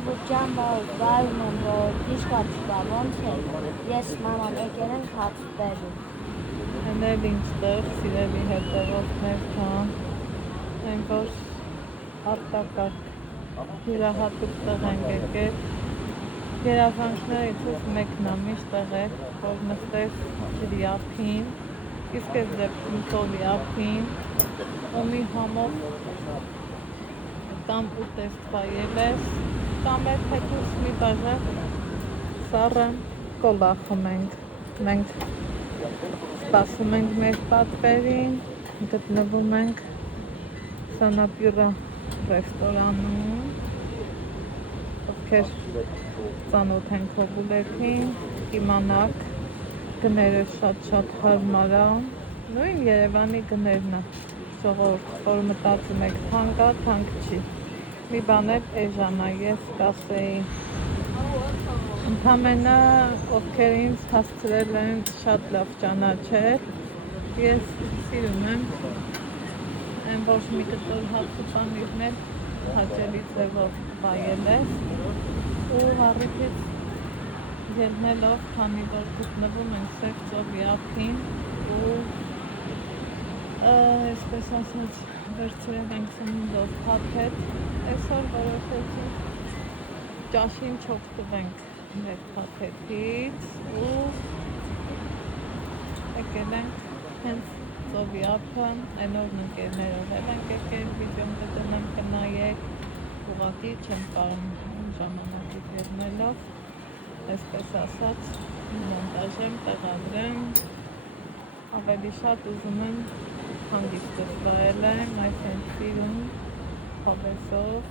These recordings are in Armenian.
Բաբուջան վայում եմ, որ դիշկա չկա, ոնց է, ես մաման եկել ենք հաց բերում։ Հնել ինչտեղ սիրելի հետևորդներ կան, այն որ արտակարգ յուրահատուկ տեղ ենք եկել, երազանքներիցս մեկն է միշտ եղել, որ նստես ջրի ափին, իսկ այս դեպքում ծովի ափին, ու մի համով կամ ուտեստ վայելես, կամ էլ թեկուզ մի բաժակ սառը կոլա խմենք։ Մենք սպասում ենք մեր պատվերին, գտնվում ենք Սանապյուրա ռեստորանում, ովքեր ծանոթ են քո բուլեթին, իմանաք, գները շատ հարմար է, նույն Երևանի գներն է, ժողովուրդ, որ մտածում եք թանկ է, թանկ չի, մի բան էլ էժան է, ես կասեի, ընդամենը ովքեր ինձ հասցրել են շատ լավ ճանաչել, ես սիրում եմ այն որ մի կտոր հաց ու պանիրներ հաճելի ձևով վայելես ու հառիթից ելնելով, քանի որ գտնվում ենք Սև ծովի ափին ու այսպես ասած վերցրել ենք սնունդով փաթեթ, այսօր որոշեցինք ճաշին չօգտվենք մեր փաթեթից ու եկել ենք հենց ծովի ափը, այն օրն ընկերներով էլ ենք եկել, վիդեոն կդնեմ կնայեք, ուղղակի չեմ կարող ժամանակից ելնելով, այսպես ասած, մոնտաժեմ, տեղադրեմ, ավելի շատ ուզում եմ հանգիստս վայելեմ, այս են սիրուն, հովեսով,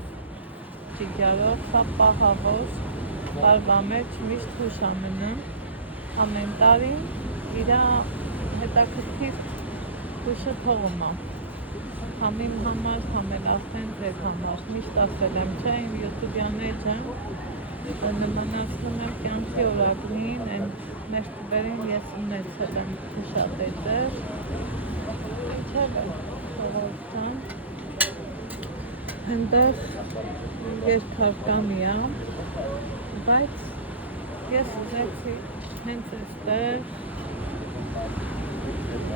ջիգարով, սա պահավոր, տարվա մեջ միշտ հուշ ամենում, ամեն տարի իր հետաքրքիր հուշը թողում է, համ իմ համար, համ էլ արդեն ձեր համար, միշտ ասել եմ, չէ, իմ յութուբյան էջը, նմանացնում եմ կյանքի օրագնին, այն մեր տվերին ես ունեցել եմ հուշատեջեր, ինչև է, ժողովուրդան, այնտեղ երկհարկանի է, բայց ես ուզեցի հենց այստեղ,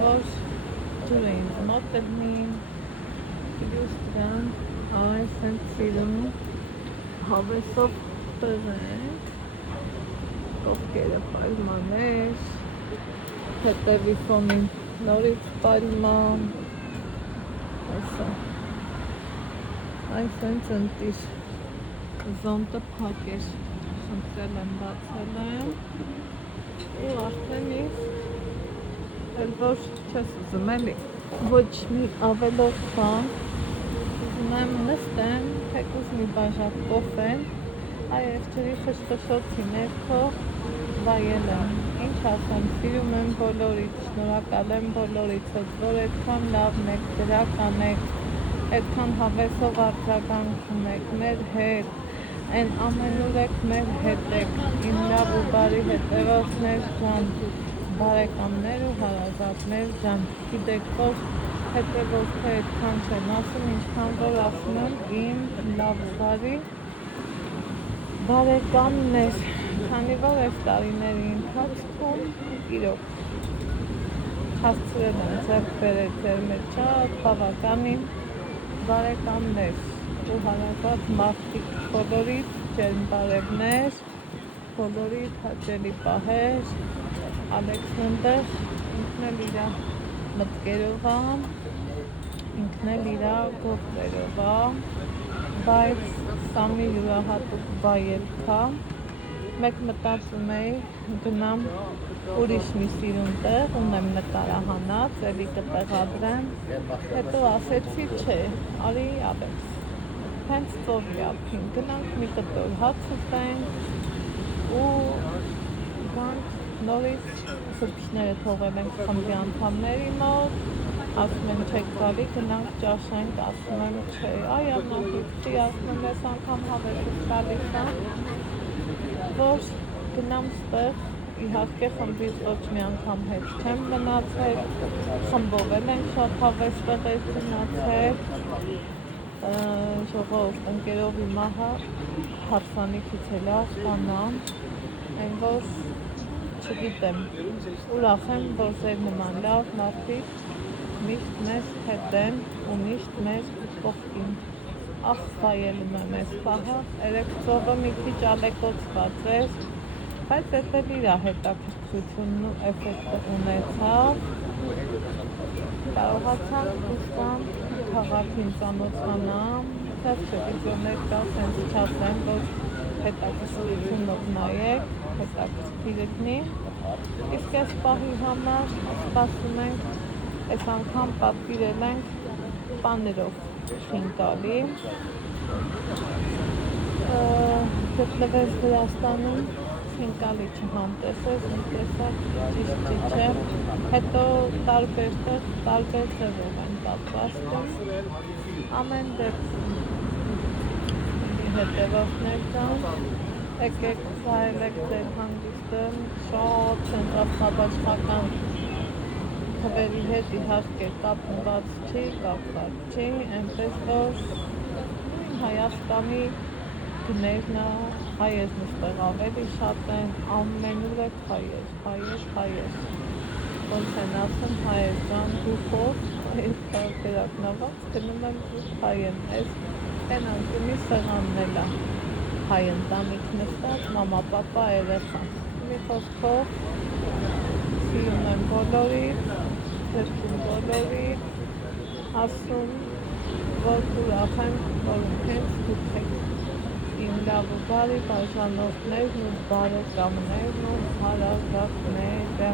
որ ջուրը ինձ մոտ տնի, իրուս դրան, այս հենց սիրում, հավեսով տղենք, կովկերը պայլմաներ, հետևի ֆոնին նորից պայլման, այս հենց ընտիր զոնտը փակ էր, խնդրել եմ, բացել եմ ու արդեն իսկ էլ որ չես ուզում էլի ոչ մի ավելորդ բան ուզում եմ նստեմ, թեկուզ մի բաժակ կոֆեն այև ջրի խշխշոցի ներքո վայելեմ, ինչ ասեմ, սիրում եմ բոլորից, շնորհակալ եմ բոլորիցս, որ այդքան լավն եք, դրական եք, այդքան հավեսով արձագանքում եք մեր հետ, այն ամենուր եք մեր հետ եք, իմ լավ ու բարի հետևորդներ ջան, բարեկամներ ու հարազատներ ջան, գիտեք որ հետևորդը այդքան չեն ասում, ինչքան որ ասում եմ իմ լավ ու բարի բարեկամներ, քանի որ այս տարիների ընթացքում իրոք հասցրել եմ ձեռք բերել ձեր մեջ շատ բավականին բարեկամներ ու հարազատ մարդիկ, բոլորիդ ջերմ բարևներ, բոլորիդ հաճելի պահեր, Ալեքսն ընդեղ ինքն էլ իր մտքերով է, ինքն էլ իր գործերով է, բայց սա մի յուրահատուկ վայելք է, մեկ մտածում էի գնամ ուրիշ մի սիրուն տեղ, ունեմ նկարահանած, էլի կտեղադրեմ, հետո ասեցի չէ, արի Ալեքս, հենց ծովի ափին, գնանք մի կտոր հաց ուտենք ու գանք նորից սրբիչները թողել ենք խմբի անդամների մոտ, ասում եմ չեք գալի, գնանք ճաշենք, ասում եմ չէ, այ ամնախիթի, ասում եմ ես անգամ հավեսից գալիս եմ, որ գնամ ստեղ, իհարկե խմբից ոչ մի անգամ հետ չեմ մնացել, խմբով էլ ենք շատ հավես տեղեր գնացել, ժողովուրդ ընկերովի մահը հարսանիքից էլ է ստանամ, այն որ չգիտեմ, ուրախ եմ, որ ձեր նման լավ մարդիկ միշտ մեզ հետ են ու միշտ մեր կողքին։ Վայելում եմ այս պահը, երեք ծովը մի քիչ ալեկոծված էր, բայց էդ էլ իր հետաքրքրությունն ու էֆեկտը ունեցավ, կարողացամ ուստամ քաղաքին ծանոթանամ, վիդեոներ կա, սենց չասեմ, որ հետաքրքրությունով նայեք, հետաքրքիր լինի, իսկ այս պահի համար սպասում ենք, այս անգամ պատվիրել ենք պաներով Խինկալի, գտնվեց Վրաստանում, Խինկալի չհամտեսեց, մի տեսակ ճիշտ չէ, հետո տարբեր տեղ, տարբեր ձևով են պատրաստում, ամեն դեպքում հետևորդներ կան, եկեք վայելեք ձեր հանգիստը, շատ ցենտրափաբաշխական թվերի հետ իհարկե կապված չի, այնպես որ Հայաստանի գներն հայերն ուստեղ ավելի շատ են, ամենուրեք հայեր, ոնց են ասում հայեր ջան դուխով, այս տարբերակնված գնում եմ հայ եմ, այս անկյունի սեղանն էլ է, հայ ընտանիք նստած, մամա, պապա, երեխա, մի խոսքով սիրում եմ բոլորիդ, ձերքին բոլորիդ, ասում, որ ուրախ եմ, որ ինքենց դուք եք իմ լավ ու բարի բաժանորդներն ու բարեկամներն ու հարազատները։